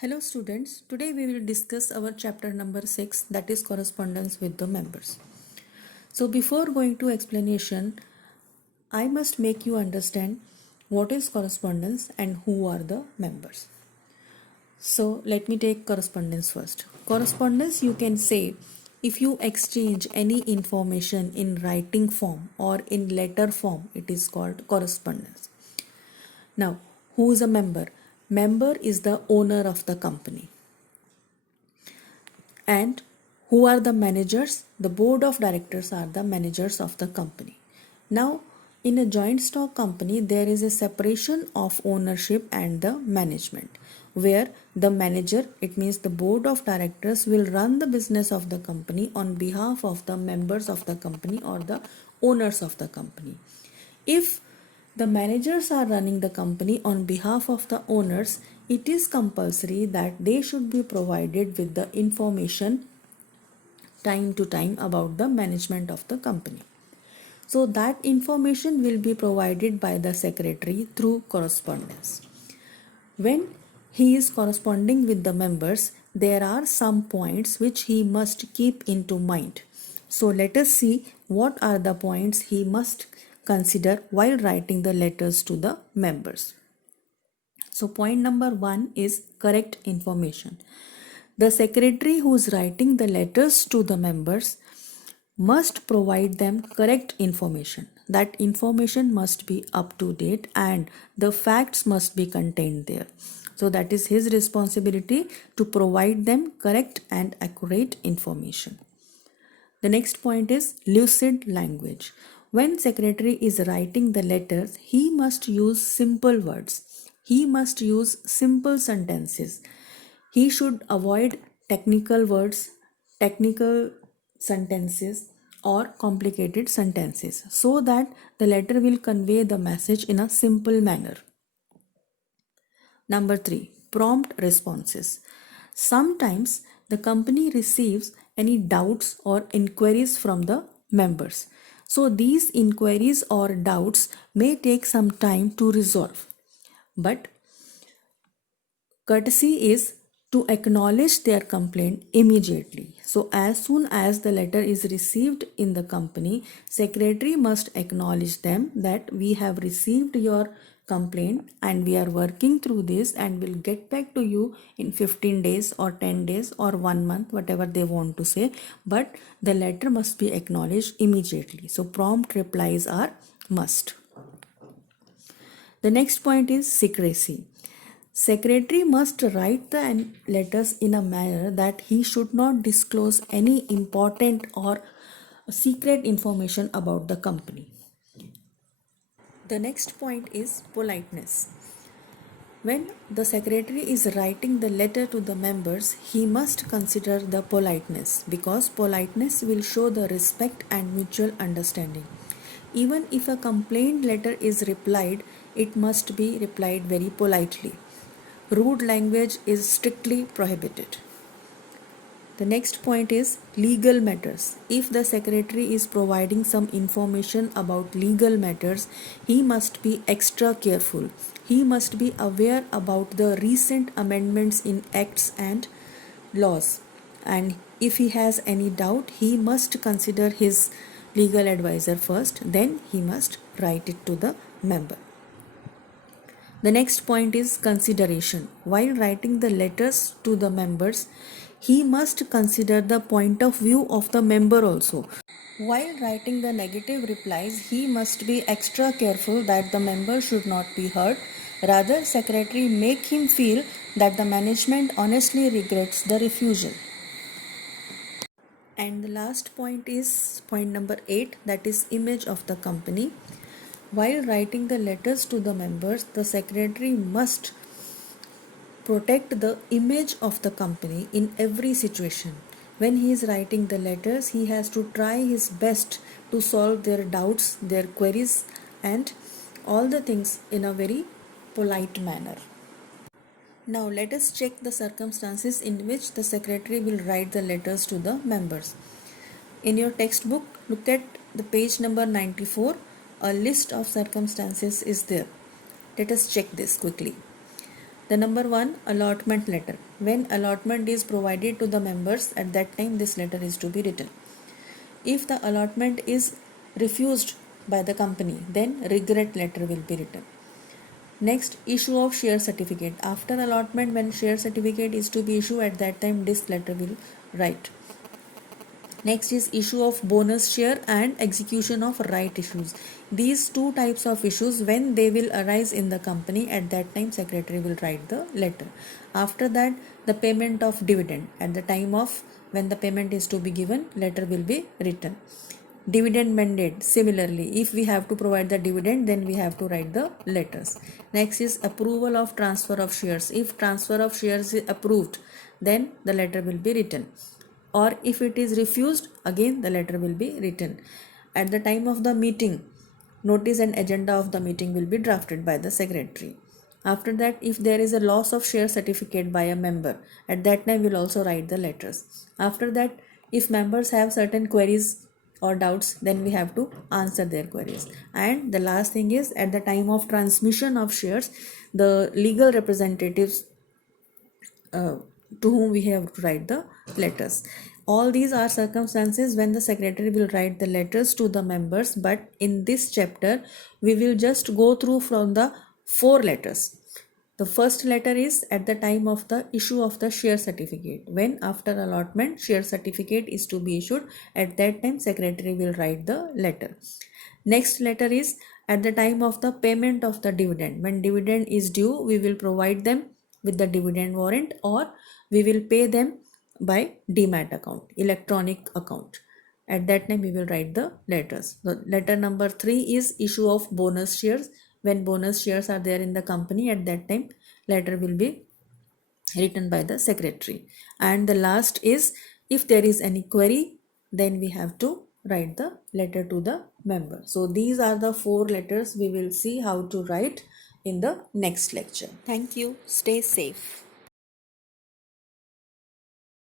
Hello students, today we will discuss our chapter number 6, that is correspondence with the members. So before going to explanation, I must make you understand what is correspondence and who are the members. So let me take correspondence first. Correspondence, you can say, if you exchange any information in writing form or in letter form, it is called correspondence. Now, who is a member? Member is the owner of the company. And who are the managers? The board of directors are the managers of the company. Now, in a joint stock company, there is a separation of ownership and the management, where the manager, it means the board of directors, will run the business of the company on behalf of the members of the company or the owners of the company. If the managers are running the company on behalf of the owners, it is compulsory that they should be provided with the information time to time about the management of the company. So that information will be provided by the secretary through correspondence. When he is corresponding with the members, there are some points which he must keep into mind. So let us see what are the points he must consider while writing the letters to the members. So point number 1 is correct information. The secretary who is writing the letters to the members must provide them correct information. That information must be up to date and the facts must be contained there. So that is his responsibility to provide them correct and accurate information. The next point is lucid language. When secretary is writing the letters, he must use simple words. He must use simple sentences. He should avoid technical words, technical sentences or complicated sentences so that the letter will convey the message in a simple manner. Number 3, prompt responses. Sometimes the company receives any doubts or inquiries from the members. So these inquiries or doubts may take some time to resolve. But courtesy is to acknowledge their complaint immediately. So as soon as the letter is received in the company, secretary must acknowledge them that we have received your complaint and we are working through this and will get back to you in 15 days or 10 days or 1 month, whatever they want to say. But the letter must be acknowledged immediately. So prompt replies are must. The next point is secrecy. Secretary must write the letters in a manner that he should not disclose any important or secret information about the company. The next point is politeness. When the secretary is writing the letter to the members, he must consider the politeness because politeness will show the respect and mutual understanding. Even if a complaint letter is replied, it must be replied very politely. Rude language is strictly prohibited. The next point is legal matters. If the secretary is providing some information about legal matters, he must be extra careful. He must be aware about the recent amendments in acts and laws. And if he has any doubt, he must consider his legal advisor first, then he must write it to the member. The next point is consideration. While writing the letters to the members, he must consider the point of view of the member also. While writing the negative replies, he must be extra careful that the member should not be hurt. Rather, secretary make him feel that the management honestly regrets the refusal. And the last point is point number 8, that is image of the company. While writing the letters to the members, the secretary must protect the image of the company in every situation. When he is writing the letters, he has to try his best to solve their doubts, their queries, and all the things in a very polite manner. Now let us check the circumstances in which the secretary will write the letters to the members. In your textbook, look at the page number 94. A list of circumstances is there. Let us check this quickly. The number 1, allotment letter. When allotment is provided to the members, at that time this letter is to be written. If the allotment is refused by the company, then regret letter will be written. Next, issue of share certificate. After allotment, when share certificate is to be issued, at that time this letter will write. Next is issue of bonus share and execution of right issues. These two types of issues, when they will arise in the company, at that time secretary will write the letter. After that, the payment of dividend. At the time of when the payment is to be given, letter will be written. Dividend mandate, similarly, if we have to provide the dividend, then we have to write the letters. Next is approval of transfer of shares. If transfer of shares is approved, then the letter will be written, or if it is refused, again the letter will be written. At the time of the meeting, notice and agenda of the meeting will be drafted by the secretary. After that, if there is a loss of share certificate by a member, at that time we will also write the letters. After that, if members have certain queries or doubts, then we have to answer their queries. And the last thing is, at the time of transmission of shares, the legal representatives to whom we have to write the letters. All these are circumstances when the secretary will write the letters to the members, but in this chapter we will just go through from the 4 letters. The first letter is at the time of the issue of the share certificate. When after allotment share certificate is to be issued, at that time secretary will write the letter. Next letter is at the time of the payment of the dividend. When dividend is due, we will provide them with the dividend warrant, or we will pay them by demat account, electronic account. At that time we will write the letters. The letter number 3 is issue of bonus shares. When bonus shares are there in the company, at that time letter will be written by the secretary. And the last is, if there is any query, then we have to write the letter to the member. So these are the 4 letters we will see how to write in the next lecture. Thank you. Stay safe.